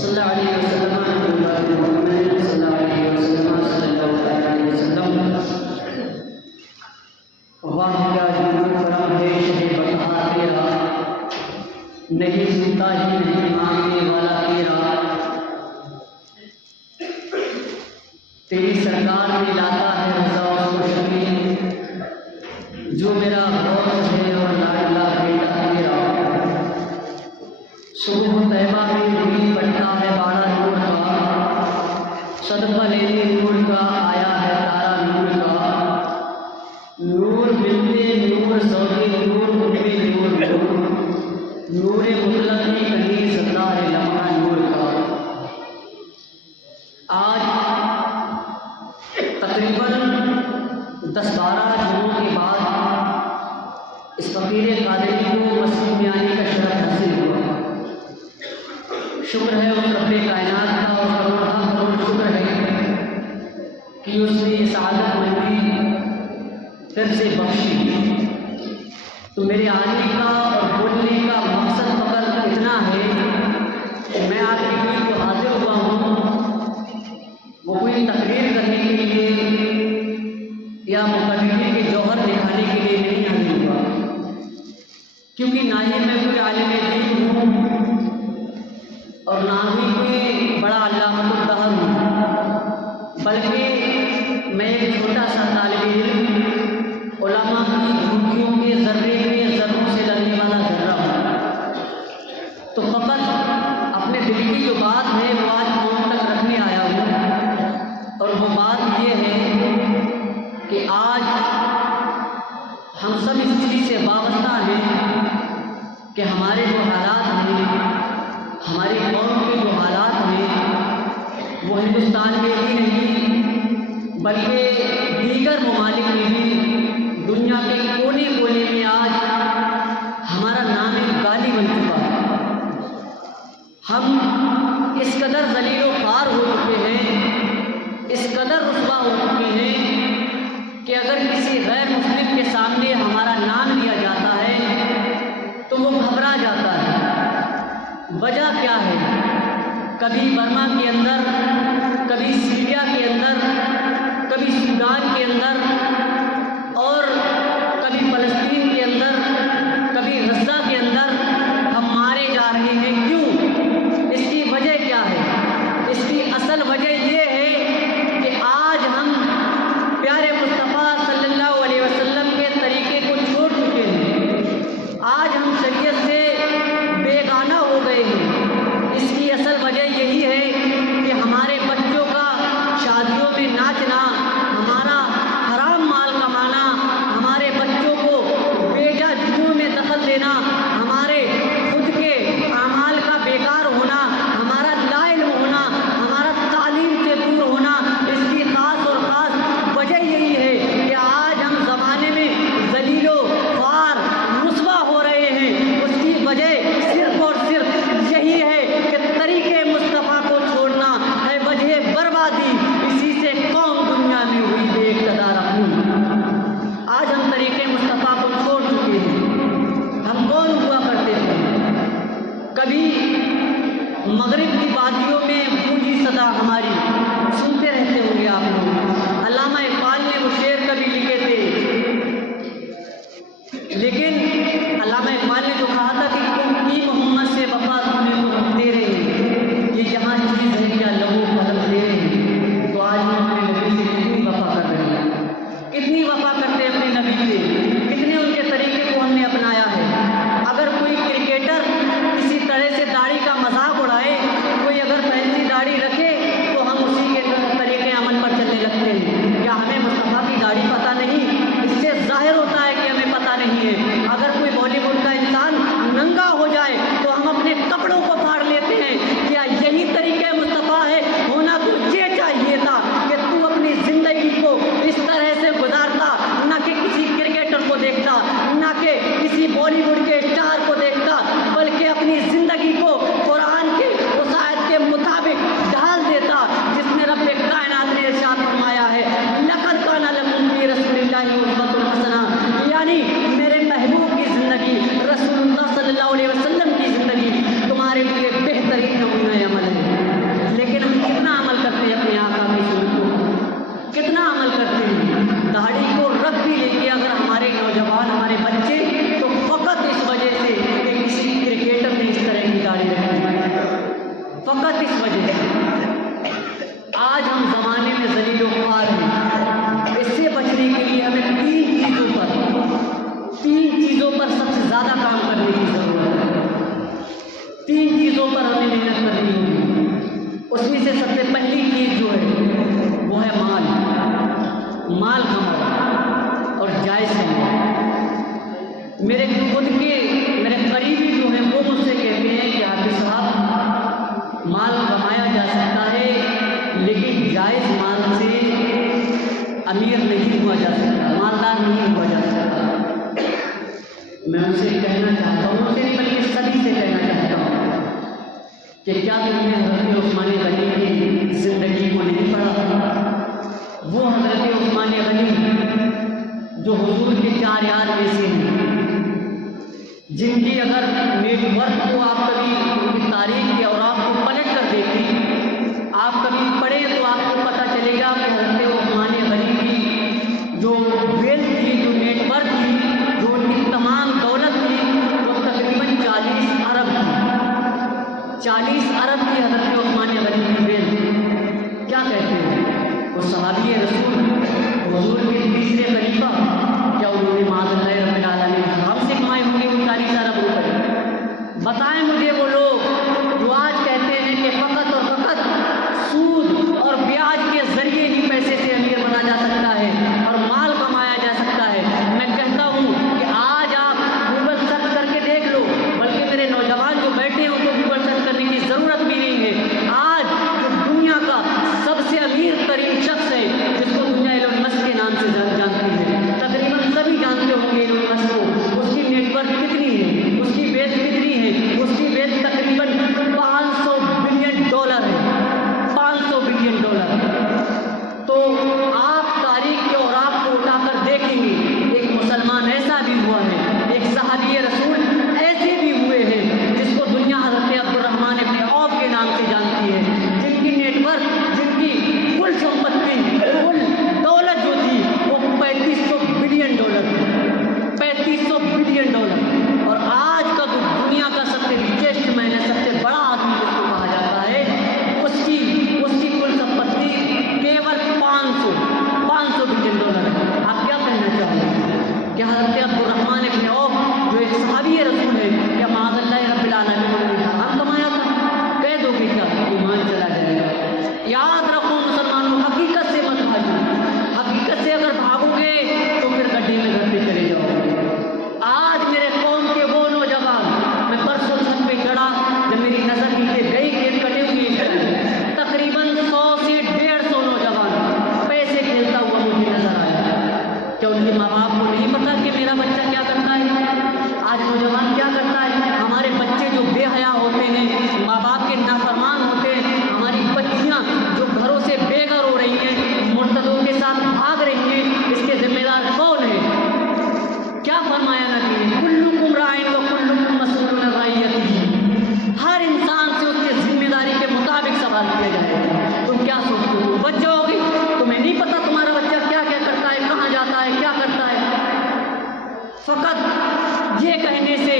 صلی اللہ علیہ وسلم محمد صلی اللہ علیہ وسلم صلی اللہ علیہ وسلم واہ کیا جنت کرم ہے شہ بقا تیرا، نہیں سنتا ہی نہیں مانگنے والا تیرا، تیری سرکار میں لاتا ہے رضا و خوشی، جو میرا غوث ہے اور لاڈلا بیٹا تیرا، صبح طیبہ میں دل بٹتا ہے باڑا نور کا، صدقہ لینے نور کا آیا ہے تارا نور کا، نور ملتے نور سودے نور اٹھے نور نور، نور مطلق کی کہیں سردار لمحہ نور کا۔ آج تقریباً 10-12 دنوں کے بعد اس فقیر قادری کو مسجد میں آنے کا شرف حاصل ہوا۔ شکر ہے اس رب کائنات کا اور کروڑ شکر ہے کہ اس نے سعادت مندی پھر سے بخشی۔ تو میرے آنے کا اور بولنے کا مقصد فقط اتنا ہے کہ میں آپ کے لیے جو حاضر ہوا ہوں وہ کوئی تقریر کرنے کے لیے یا مقرری کے جوہر دکھانے کے لیے نہیں حاضر ہوا، کیونکہ نہ ہی میں کوئی عالم دین ہوں اور نہ ہی کوئی بڑا علامۃ الدہر ہوں، بلکہ میں ایک چھوٹا سا طالب علم، علماء کی جھوٹیوں کے ذرے میں ذروں سے لگنے والا ذرہ ہوں۔ تو فقط اپنے دل کی جو بات ہے وہ آج قوم تک رکھنے آیا ہوں، اور وہ بات یہ ہے کہ آج ہم سب اس چیز سے وابستہ ہیں کہ ہمارے جو حالات ہیں، ہماری قوم کے جو حالات ہیں وہ ہندوستان میں ہی نہیں بلکہ دیگر ممالک میں بھی، دنیا کے کونے کونے میں آج ہمارا نام گالی بن چکا ہے۔ ہم اس قدر ذلیل و خوار ہو چکے ہیں، اس قدر رسوا ہو چکے ہیں کہ اگر کسی غیر مسلم کے سامنے ہمارا نام لیا جاتا ہے تو وہ گھبرا جاتا ہے۔ وجہ کیا ہے؟ کبھی برما کے اندر، کبھی سیریا کے اندر، کبھی سودان کے اندر اور کبھی فلسطین کے اندر، کبھی غزہ کے اندر ہم مارے جا رہے ہیں۔ کیوں؟ اس کی وجہ کیا ہے؟ اس کی اصل وجہ یہ ہے کہ آج ہم پیارے مصطفیٰ صلی اللہ علیہ وسلم کے طریقے کو چھوڑ چکے ہیں، آج ہم شریعت سے بیگانہ ہو گئے ہیں۔ اس کی اصل وجہ یہی ہے کہ ہمارے بچوں کا شادیوں میں ناچنا، ہمارا حرام مال کمانا، ہمارے بچوں کو بیجا جنوں میں دخل دینا، ہمارے خود کے اعمال کا بیکار ہونا، ہمارا لا علم ہونا، ہمارا تعلیم سے دور ہونا، اس کی خاص اور خاص وجہ یہی ہے کہ آج ہم زمانے میں ذلیل و خوار رسوا ہو رہے ہیں۔ اس کی وجہ صرف اور صرف یہی ہے کہ طریقے مصطفیٰ کو چھوڑنا ہے وجہ بربادی، اسی سے قوم دنیا میں ہوئی بے اقتدار اپنی۔ آج ہم طریقے مصطفیٰ کو چھوڑ چکے ہیں۔ ہم کون ہوا کرتے تھے؟ کبھی مغرب کی وادیوں میں گونجی صدا ہماری، سنتے رہتے ہوں گے آپ لوگ۔ علامہ اقبال نے وہ شعر کبھی لکھے تھے، لیکن علامہ اقبال نے جو کہا تھا کہ تم کی محمد سے وفا تم نے تو ہم تیرے، یہ جہاں چیز ہے کیا لہو قلم تیرے۔ تو آج ہم اپنے نبی سے کتنی وفا کر رہے ہیں، کتنی وفا کرتے ہیں اپنے نبی سے، کتنے ان کے طریقے کو ہم نے اپنایا ہے۔ اگر کوئی کرکٹر کسی طرح سے داڑھی کا مذاق اڑائے، کوئی اگر پہنچی داڑھی رکھے تو ہم اسی کے طریقے عمل پر چلنے لگتے ہیں۔ کیا ہمیں مصطفیٰ کی داڑھی پتہ نہیں؟ اس سے ظاہر ہوتا ہے کہ ہمیں پتہ نہیں ہے۔ اگر کوئی بالی ووڈ کا انسان ننگا ہو جائے تو ہم اپنے کپڑوں کو پھاڑ لیتے ہیں۔ کیا یہی طریقہ مصطفیٰ ہے؟ ہونا تو یہ چاہیے تھا کہ تو اپنی زندگی کو اس طرح سے گزارتا، نہ کہ کسی کرکٹر کو دیکھتا، نہ کہ کسی بالی ووڈ کے اسٹار کو دیکھتا، بلکہ اپنی زندگی کو قرآن کے وصایت کے مطابق ڈھال دیتا، جس میں رب کائنات نے ارشاد فرمایا ہے لقد کان لکم فی رسول اللہ اسوۃ حسنہ، یعنی میرے محبوب کی زندگی، رسول اللہ صلی اللہ علیہ وسلم کی زندگی تمہارے لیے بہترین نمونہ عمل ہے۔ فقط اس وجہ سے آج ہم زمانے میں ذلیل و خوار ہیں۔ اس سے بچنے کے لیے ہمیں تین چیزوں پر سب سے زیادہ کام کرنے کی ضرورت ہے۔ تین چیزوں پر ہمیں محنت کرنی ہوگی۔ اس میں سے سب سے پہلی چیز جو ہے وہ ہے مال کمانا اور جائز کمانا۔ میرے قریبی جو ہیں وہ مجھ سے کہتے ہیں کہ حافظ صاحب مال کمایا جا سکتا ہے لیکن جائز مال سے امیر نہیں ہوا جا سکتا، مالدار نہیں ہوا جا سکتا۔ میں ان سے کہنا چاہتا ہوں، ان سے نہیں بلکہ سبھی سے کہنا چاہتا ہوں کہ کیا تم نے حضرت عثمان غنی کی زندگی کو نہیں پڑھا؟ وہ حضرت عثمان غنی جو حضور کے 4 یار میں سے ہیں، جن کی اگر نیٹ ورک کو آپ کبھی ان کی تاریخ کے اور آپ کو پلٹ کر دیکھیں، آپ کبھی پڑھیں تو آپ کو پتہ چلے گا کہ حضرت عثمان غنی کی جو ویلتھ تھی، جو نیٹ ورک تھی، جو ان کی تمام دولت تھی، وہ تقریباً 40 ارب تھی۔ 40 ارب کی حضرت عثمان غنی کی ویلتھ۔ کیا کہتے ہیں وہ صحابی رسول حضور کے تیسرے خلیفہ، کیا انہوں نے معاذ اللہ رب العالمین حرام سے کمائے ہوں گے وہ 40 ارب روپے؟ بتائیں مجھے وہ لوگ جو آج کہتے ہیں کہ فقط اور فقط سود اور بیاج کے ذریعے ہی پیسے سے امیر بنا جا سکتا ہے اور مال کمایا جا سکتا ہے۔ میں کہتا ہوں کہ آج آپ گوگل سرچ کر کے دیکھ لو، بلکہ میرے نوجوان جو بیٹھے ہیں ان کو گوگل سرچ کرنے کی ضرورت بھی نہیں ہے۔ آج جو دنیا کا سب سے امیر ترین شخص ہے، جس کو دنیا ایلون مسک کے نام سے جانتی ہے، تقریباً سبھی جانتے ہوں گے ایلون مسک کو، اس کی نیٹ ورک کتنی ہے، اس کی ویلتھ کتنی ہے؟ اس کی ویلتھ تقریباً $500 بلین ہے، $500 بلین۔ تو آپ تاریخ کے اوراق کو اٹھا کر دیکھیں گے، ایک مسلمان ایسا بھی ہوا ہے، ایک صحابی رسول ایسے بھی ہوئے ہیں جس کو دنیا حضرت عبد الرحمن ابن عوف کے نام سے جانتی ہے، جن کی نیٹ ورک، جن کی کل سمپتی، کل دولت جو تھی وہ $3500 بلین تھی، $3500 بلین۔ اور آج کا جو دنیا کا سب سے ریچسٹ مین ہے، سب سے بڑا آدمی جس کو کہا جاتا ہے، اس کی کل سمپتی کیول $500 بلین ہے۔ آپ کیا کہنا چاہتے ہیں کہ حضرت عبد الرحمن ابن عوف جو ایک صحابی رسول ہے، کیا معاذ اللہ رب العالمین نے حرام کمایا تھا؟ کہہ دو کہ کیا ایمان چلا جائے گا۔ یاد رکھو مسلمانوں، حقیقت سے مت بھاگو۔ حقیقت سے اگر بھاگو گے تو پھر گڈھے میں گھر پہ چلے جاؤ گے۔ آج میرے قوم کے وہ نوجوان، میں پرسوں چھت پہ چڑھا، جب میری نظر نیچے گئی کہ کٹے ہوئے تقریباً 100 سے 150 نوجوان پیسے کھیلتا ہوا مجھے نظر آیا۔ کیا ان کے ماں باپ کو نہیں پتا کہ میرا بچہ کیا کرتا ہے؟ آج نوجوان کیا کرتا ہے؟ ہمارے بچے جو بے حیا ہوتے ہیں، ماں باپ کے نافرمان ہوتے ہیں، ہماری بچیاں جو گھروں سے بے گھر ہو رہی ہیں، مرتدوں کے ساتھ بھاگ رہی ہیں، اس کے ذمہ دار کون ہے؟ کیا فرمایا نبی نے؟ کلکم راعٍ و کلکم مسئول عن رعیتہ۔ ہر انسان سے اس کے ذمہ داری کے مطابق سوال کیا جائے گا۔ تم کیا سوچتے ہو؟ بچہ ہوگی، تمہیں نہیں پتا تمہارا بچہ کیا کیا کرتا ہے، کہاں جاتا ہے، کیا کرتا ہے؟ فقط یہ کہنے سے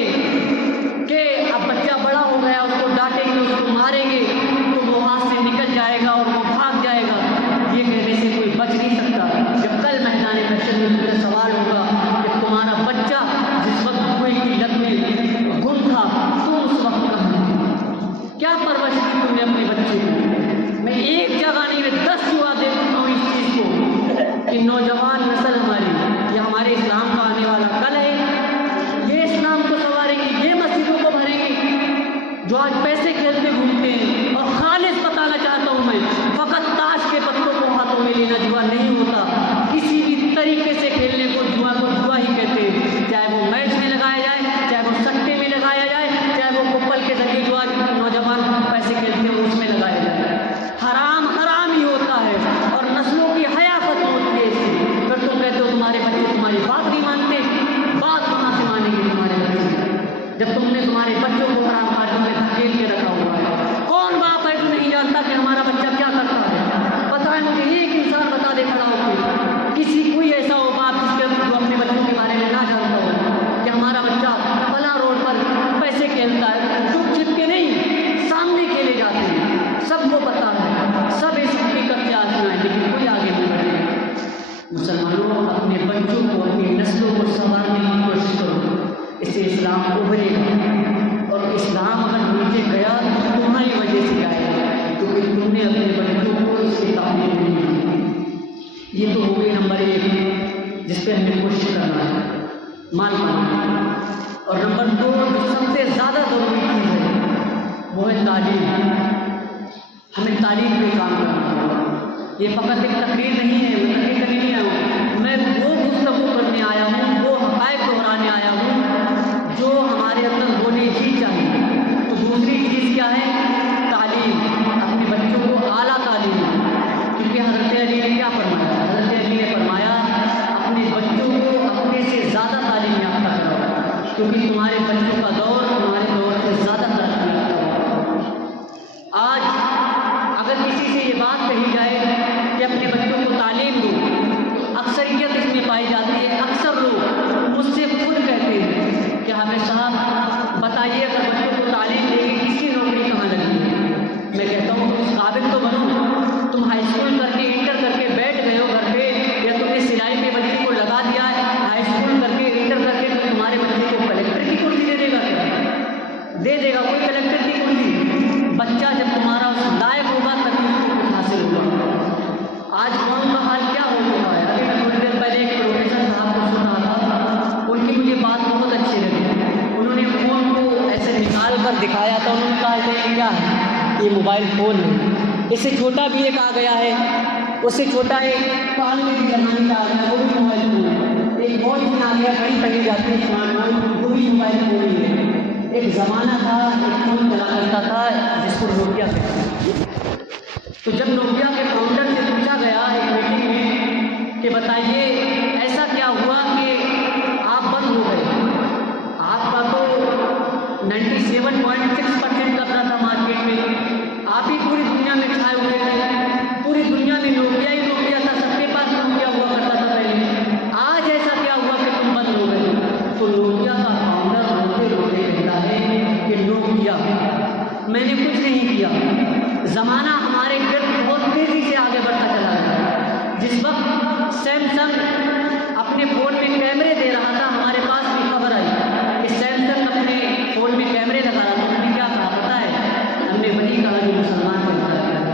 کہ اب بچہ بڑا ہو گیا، اس کو ڈانٹیں گے، اس کو ماریں گے تو وہ ہاتھ سے نکل جائے گا اور وہ بھاگ جائے گا، یہ کہنے سے کوئی بچ نہیں سکتا۔ جب کل میدان محشر میں تم سے سوال ہوگا کہ تمہارا بچہ جس وقت کنویں کی لت میں گم تھا، تم اس وقت کہاں تھے؟ کیا پرورش کی تم نے اپنے بچے کو؟ میں ایک جگہ نہیں، میں 10 جواب دے چکا ہوں اس چیز کو کہ نوجوان نسل ہماری، یہ ہمارے اسلام کا آنے والا کل ہے، یہ اسلام کو سنواریں گے، یہ مسجدوں کو بھریں گے، جو آج پیسے کھیلتے گھومتے ہیں۔ اور خالص بتانا چاہتا ہوں میں، فقط تاش کے پتوں کو ہاتھوں میں لینا جوا نہیں ہوتا، کسی بھی طریقے سے کھیلنے کو جوا ہی کہتے ہیں، چاہے وہ میچ میں لگایا جائے، چاہے وہ سٹے میں لگایا جائے، چاہے وہ کپل کے ذریعے جو آج نوجوان پیسے کھیلتے ہیں اس میں لگایا جائے۔ حرام ہی ہوتا ہے اور نسلوں کی حیا ختم ہوتی ہے اس سے۔ پھر تم کہتے ہو تمہارے بچے تمہاری بات نہیں مانتے، بات کہاں سے مانیں گے تمہارے بچے جب تم نے تمہارے بچوں کو حرام کاریوں میں دھکیل کے رکھا ہوا ہے؟ کون باپ ہے جو نہیں جانتا کہ ہمارا بچہ کیا کرتا ہے؟ بتائیں مجھے، ایک انسان بتا دے کھڑا ہو کے جس پہ ہمیں کوشش کرنا ہے مال کمانا. اور نمبر 2 جو سب سے زیادہ ضروری چیز ہے وہ ہے تعلیم. ہمیں تعلیم پہ کام کرنا ہوگا. یہ فقط ایک تقریر نہیں ہے، میں تقریر کرنے نہیں آیا ہوں، میں وہ گفتگو کرنے آیا ہوں، وہ حقائق دہرانے آیا ہوں جو ہمارے اندر ہونے ہی چاہیے. تو دوسری چیز کیا ہے؟ تعلیم. اپنے بچوں کو اعلیٰ تعلیم، کیونکہ حضرت علی نے کیا فرمایا؟ حضرت علی نے فرمایا اپنے بچوں کو اپنے سے زیادہ تعلیم یافتہ کرو، کیونکہ تمہارے بچوں کا دور تمہارے دور سے زیادہ ترقی یافتہ ہوگا. آج اگر کسی سے یہ بات کہی جائے کہ اپنے بچوں کو تعلیم دو، اکثریت اس میں پائی جاتی ہے. اکثر لوگ مجھ سے خود کہتے ہیں کہ ہمیں صاحب بتائیے اگر بچوں کو تعلیم دیں گے کس کی نوکری کہاں لگی ہے؟ میں کہتا ہوں تم اس قابل تو بنو. تم ہائی اسکول کر کے انٹر کر کے بیٹھ گئے ہو گھر پہ، یا تم نے سلائی پہ بچے کو لگا دیا ہے. ہائی اسکول کر کے انٹر کر کے تمہارے بچے کو کلیکٹر کی کرسی دے دے گا؟ دے دے گا کوئی کلیکٹر کی کرسی؟ بچہ جب تمہارا اس لائق ہوگا تبھی اس کو کچھ حاصل ہوگا. آج قوم کا حال کیا ہو چکا ہے؟ ابھی میں تھوڑی دیر پہلے ایک پروفیسر صاحب کو سن رہا تھا، ان کی مجھے بات بہت اچھی لگی. انہوں نے فون کو ایسے نکال کر دکھایا تھا. انہوں نے کہا کہ یہ کیا ہے؟ یہ موبائل فون ہے. اس سے چھوٹا بھی ایک آ گیا ہے، اس سے چھوٹا ایک کان میں بھی لگانے کا آ گیا، وہ بھی موبائل فون ہے. ایک واچ میں آ گیا، گھڑی پہنی جاتی ہے اسمارٹ فون، وہ بھی موبائل فون ہی ہے. ایک زمانہ تھا ایک فون چلا کرتا تھا جس کو نوکیا کہتے ہیں. تو جب نوکیا کے فاؤنڈر سے پوچھا گیا ایک میٹنگ میں کہ بتائیے ایسا کیا ہوا کہ آپ بند ہو گئے؟ آپ کا تو 97.6% قبضہ تھا مارکیٹ میں، آپ ہی پوری دنیا میں چھائے ہوئے تھے، پوری دنیا میں نوکیا ہی نوکیا تھا، سب کے پاس نوکیا ہوا کرتا تھا پہلے. آج ایسا کیا ہوا کہ تم بند ہو گئے؟ تو نوکیا کا فاؤنڈر روتے روتے کہتا ہے کہ نوکیا میں نے کچھ نہیں کیا. زمانہ ہمارے گرد بہت تیزی سے آگے بڑھتا چلا گیا. جس وقت سیمسنگ اپنے فون میں کیمرے دے رہا تھا، ہمارے پاس بھی خبر آئی کہ سیمسنگ اپنے فون میں کیمرے لگا رہا تھا. ہم نے کیا کہا پتہ ہے؟ ہم نے وہی کہا جو مسلمان کہتا ہے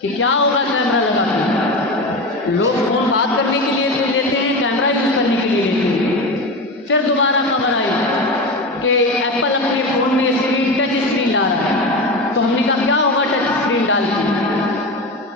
کہ کیا ہوگا کیمرہ لگا کے. لوگ فون بات کرنے کے لیے تو لیتے ہیں، کیمرہ یوز کرنے کے لیے لیتے ہیں. پھر دوبارہ خبر آئی کہ ایپل اپنے فون میں اسکرین ٹچ اسکرین لا رہا ہے. تو ہم نے کہا کیا ہوگا ٹچ اسکرین ڈال کے؟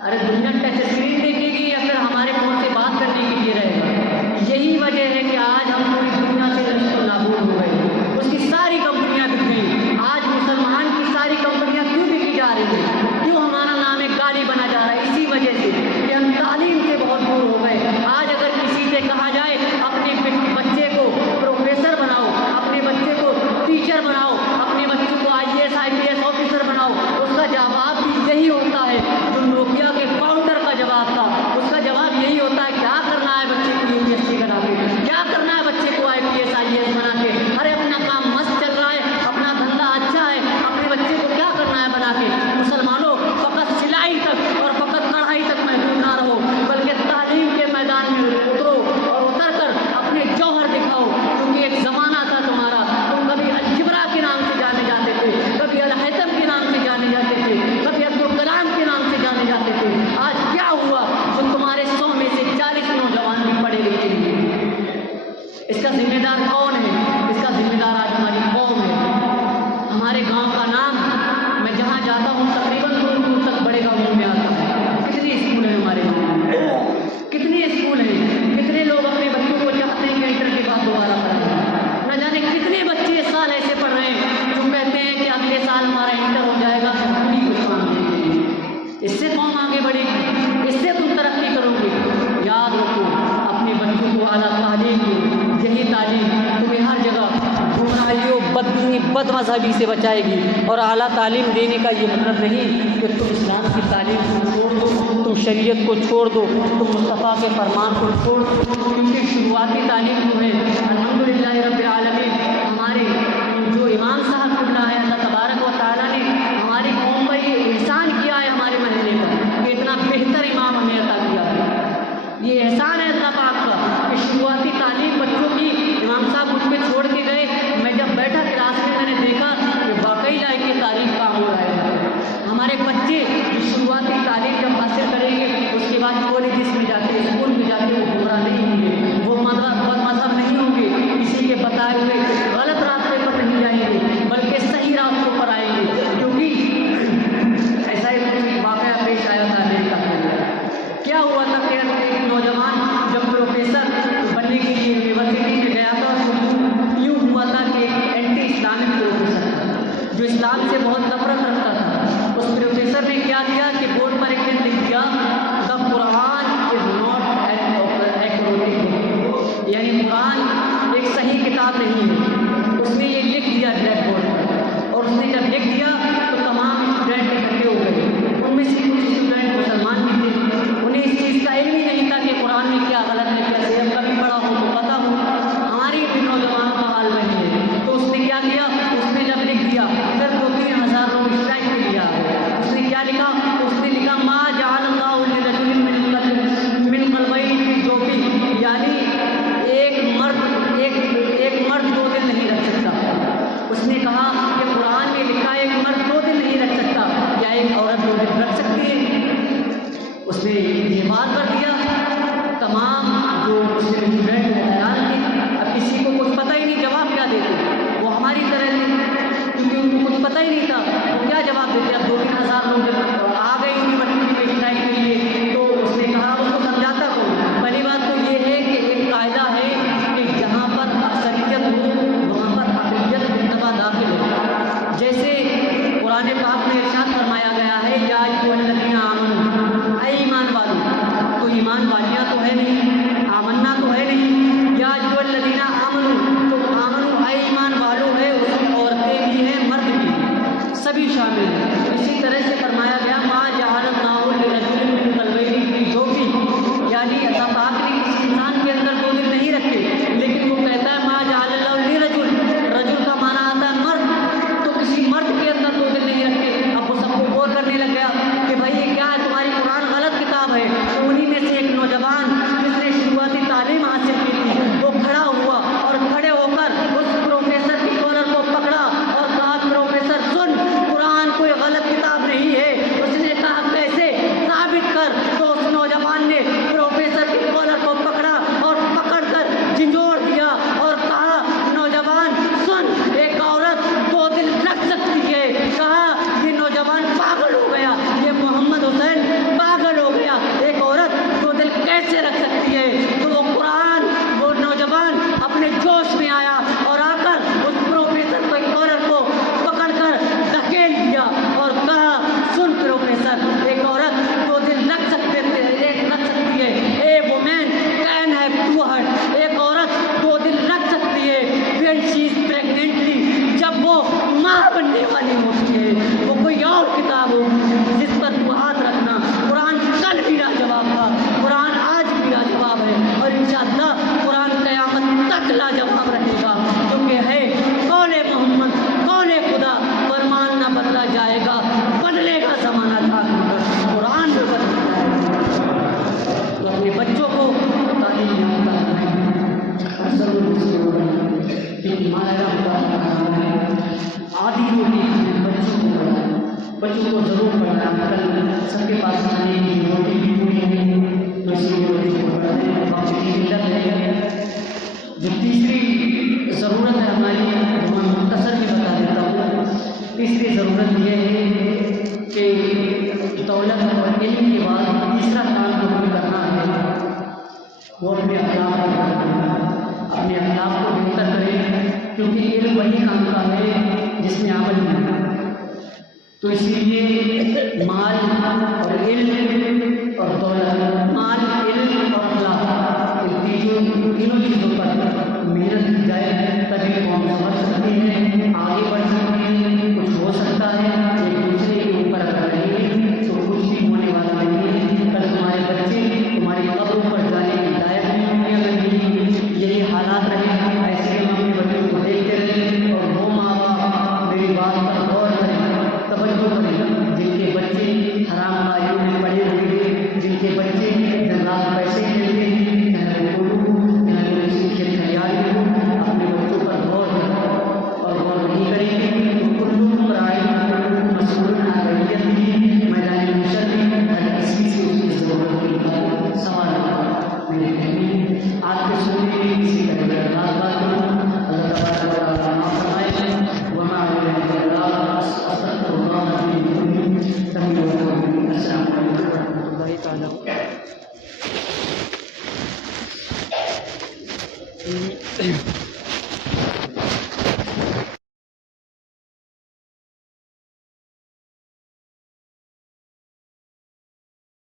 ارے دنیا ٹچ اسکرین دیکھے گی یا پھر ہمارے فون سے بات کرنے کے لیے رہے گا؟ یہی وجہ ہے کہ آج ہم پوری دنیا سے رشت و نابود ہو گئے. اس کی ساری کمپنیاں بک گئی. آج مسلمان کی ساری کمپنیاں کیوں بکی جا رہی ہیں؟ کیوں ہمارا نام ایک گالی بنا جا رہا ہے؟ اسی وجہ سے کہ ہم تعلیم سے بہت دور ہو گئے. آج اگر کسی سے کہا جائے اپنے بچے کو پروفیسر بناؤ، اپنے بچے کو ٹیچر بناؤ، اپنے بچے کو IAS IPS آفیسر بناؤ، اس کا جواب بھی یہی ہوتا ہے جو نوکیا کے فاؤنڈر کا جواب تھا. اس کا جواب یہی ہوتا ہے کیا کرنا ہے بچے کو UPSC بنا کے، کیا کرنا ہے بچے کو IPS IAS بنا کے. ارے اپنا کام مست چل رہا ہے، اپنا دھندا اچھا ہے، اپنے بچے کو کیا کرنا ہے بنا کے. مسلمانوں فقط سلائی تک اور فقط کڑھائی تک محدود نہ رہو، بلکہ تعلیم کے میدان میں اترو اور اتر کر اپنے جوہر دکھاؤ. کیونکہ ایک زمانہ تھا تمہارا، تم کبھی الجبرا کے نام سے جانے جاتے تھے، کبھی الحیثم کے نام سے جانے جاتے تھے، کبھی عبدالکلام کے نام سے جانے جاتے تھے. آج کیا ہوا جو تمہارے 100 میں سے 40 نوجوان بھی پڑھے لکھے ہیں؟ اس کا ذمہ دار کون ہے؟ اس کا ذمہ دار آج ہماری قوم ہے. ہمارے گاؤں کا نام میں جہاں جاتا ہوں تقریباً دور دور تک بڑے گاؤں میں آتا ہے. کتنے اسکول ہیں ہمارے گاؤں میں؟ کتنے اسکول ہیں؟ کتنے لوگ اپنے بچوں کو چاہتے ہیں کہ انٹر کے بعد دوبارہ پڑھیں؟ نہ جانے کتنے بچے اس سال ایسے پڑھ رہے ہیں جو کہتے ہیں کہ اگلے سال ہمارا انٹر ہو جائے گا تو ہم بھی کچھ کام دیں گے. اس سے قوم آگے بڑھے گی، اس سے تم ترقی کرو گے. یاد رکھو اپنے بچوں کو اعلیٰ تعلیم دو. یہی تعلیم تمہیں ہر جگہ گمراہیوں بددینی بد مذہبی سے بچائے گی. اور اعلیٰ تعلیم دینے کا یہ مطلب نہیں کہ تم اسلام کی تعلیم کو چھوڑ دو، تم شریعت کو چھوڑ دو، تم مصطفیٰ کے فرمان کو چھوڑ دو. کیونکہ شروعاتی تعلیم جو ہے الحمدللہ رب العالمین ہمارے جو امام صاحب قبلہ ہے اللہ تبارک و تعالیٰ نے ہماری قوم پر یہ احسان کیا ہے ہمارے محلے پر کہ اتنا بہتر امام ہمیں عطا کیا ہے. یہ احسان ہے اللہ پاک کا کہ شروعاتی تعلیم بچوں کی امام صاحب مجھ پہ چھوڑ کے گئے. میں جب بیٹھا کلاس میں نے دیکھا کہ واقعی لائق کی تاریخ کام ہو رہا ہے. ہمارے بچے شروعاتی تعلیم جب حاصل کریں گے اس کے بعد کالجز میں جاتے اسکول میں جاتے وہ گمراہ نہیں ہوں گے. نے یہ بات کر دیا. تمام جو مسلم اسٹوڈنٹ حیران تھے. اب کسی کو کچھ پتہ ہی نہیں جواب کیا دیتے. وہ ہماری طرح تھے کیونکہ ان کو کچھ پتہ ہی نہیں تھا وہ کیا جواب دیتے. اب 2-3 ہزار لوگ جب آ گئے یونیورسٹی میں اسٹرائک کے لیے تو اس نے کہا اس کو سمجھاتا کون. پہلی بات تو یہ ہے کہ ایک قاعدہ ہے کہ جہاں پر اکثریت ہو وہاں پر اقلیت مرتبہ داخل ہو. جیسے قرآن پاک میں ارشاد فرمایا گیا ہے یا ایھا آمنو، اے ایمان والو. تو ایمان والیاں تو ہے نہیں، آمنا تو ہے نہیں. یا ایھا آمنو تو آمنو اے ایمان والو ہے، اس میں عورتیں بھی ہیں مرد بھی، سبھی شامل ہیں. اسی طرح سے فرمایا گیا ما جعل اللہ لرجل من قلبین فی جوفہ، یعنی اللہ پاک نے کسی انسان کے اندر 2 دل نہیں رکھے. لیکن وہ کہتا ہے ما جعل اللہ لرجل، رجل کا معنی آتا ہے مرد، تو کسی مرد کے اندر 2 دل نہیں رکھے. اب وہ سب کو غور کرنے لگ گیا کہ بھائی یہ کیا ہے، تمہاری قرآن غلط کتاب ہے. تو انہی میں سے ایک نوجوان جس نے شروعاتی تعلیم حاصل کی تھی وہ کھڑا ہوا اور کھڑے ہو کر اس پروفیسر کی کالر کو پکڑا اور کہا پروفیسر سن، قرآن کوئی غلط کتاب نہیں ہے. اس نے کہا کیسے، ثابت کر. تو اس نوجوان نے پروفیسر کی کالر کو پکڑا اور پکڑ کر جھنجھوڑ دیا اور کہا نوجوان سن، ایک عورت 2 دل رکھ سکتی ہے. کہا یہ نوجوان پاگل ہو گیا، یہ محمد حسین پاگل ہو گیا، ایک عورت 2 دل کیسے رکھ سکتی ہے. تو وہ قرآن، وہ نوجوان اپنے جوش میں آیا اور آ کر اس پروفیسر کے کالر کو پکڑ کر دھکیل دیا اور کہا سن پروفیسر، ایک عورت 2 دل رکھ سکتی ہے. A woman can have 2 heart, ایک عورت 2 دل رکھ سکتی ہے. وین شی از پریگننٹلی، جب وہ ماں بننے والی ہوتی ہے. وہ کوئی اور کتاب ہو جس پر تو ہاتھ رکھنا. قرآن کل بھی لاجواب تھا، قرآن آج بھی لاجواب ہے اور انشاءاللہ قرآن قیامت تک لاجواب رہے گا، کیونکہ ہے قول محمد، قول خدا. فرمان نہ بدلا جائے گا، بدلے گا زمانہ تھا مگر قرآن نہ بدلا جائے گا. تو اپنے بچوں کو تعلیم یافتہ بنائیں اور ضرور کیونکہ ہمارا آدھی روٹی بچوں کو پڑھائیں، بچوں کو ضرور پڑھنا. کل سب کے پاس کھانے کی روٹی بھی پوری ہے تو اس لیے روٹی کو پڑھتے ہیں. باقی ملت ہے. جو تیسری ضرورت ہے ہماری، میں مختصر بھی بتا دیتا ہوں. تیسری ضرورت یہ ہے کہ دولت اور علم کے بعد تیسرا کام جو ہمیں کرنا ہے وہ اپنے اخلاق کو بہتر کرنا. اپنے اخلاق کو بہتر کریں، کیونکہ علم وہی کام کا ہے جس میں عمل نہیں ہے. تو اسی لیے مال اور علم اور دولت، مال علم اور اخلاق، تینوں چیزوں پر محنت کی جائے تبھی قوم سمجھ سکتی ہے، آگے بڑھ سکتی ہے، کچھ ہو سکتا ہے. ایک دوسرے کے اوپر اگر رہیں گے تو کچھ بھی ہونے والا نہیں ہے. کل تمہارے بچے تمہاری قبروں پر جانے کی ہدایت نہیں ہوں گے. اگر یہی حالات رہے ایسے ہم اپنے بچوں کو دیکھتے رہیں. اور وہ ماں باپ میری بات پر غور کریں، توجہ کریں، جن کے بچے حرام کاریوں میں پڑے ہوئے ہیں، جن کے بچے دن رات پیسے کھیلتے ہیں، کسی کھیل خیال ہو، اپنے بچوں پر غور کریں. اور غور نہیں کریں گے تو کلکم راعٍ مسئول عن رعیتہ، میدان محشر میں ہر کسی سے اس کی ضرورت کی سوال ہوگا. میرے کہنے آپ کے سننے میں کسی کا اعتراض بات کروں، اللہ تعالیٰ کا نام فرمائے وما علینا الا البلاغ. استغفر اللہ لي ولكم. السلام علیکم ورحمۃ اللہ تعالیٰ. Thank you.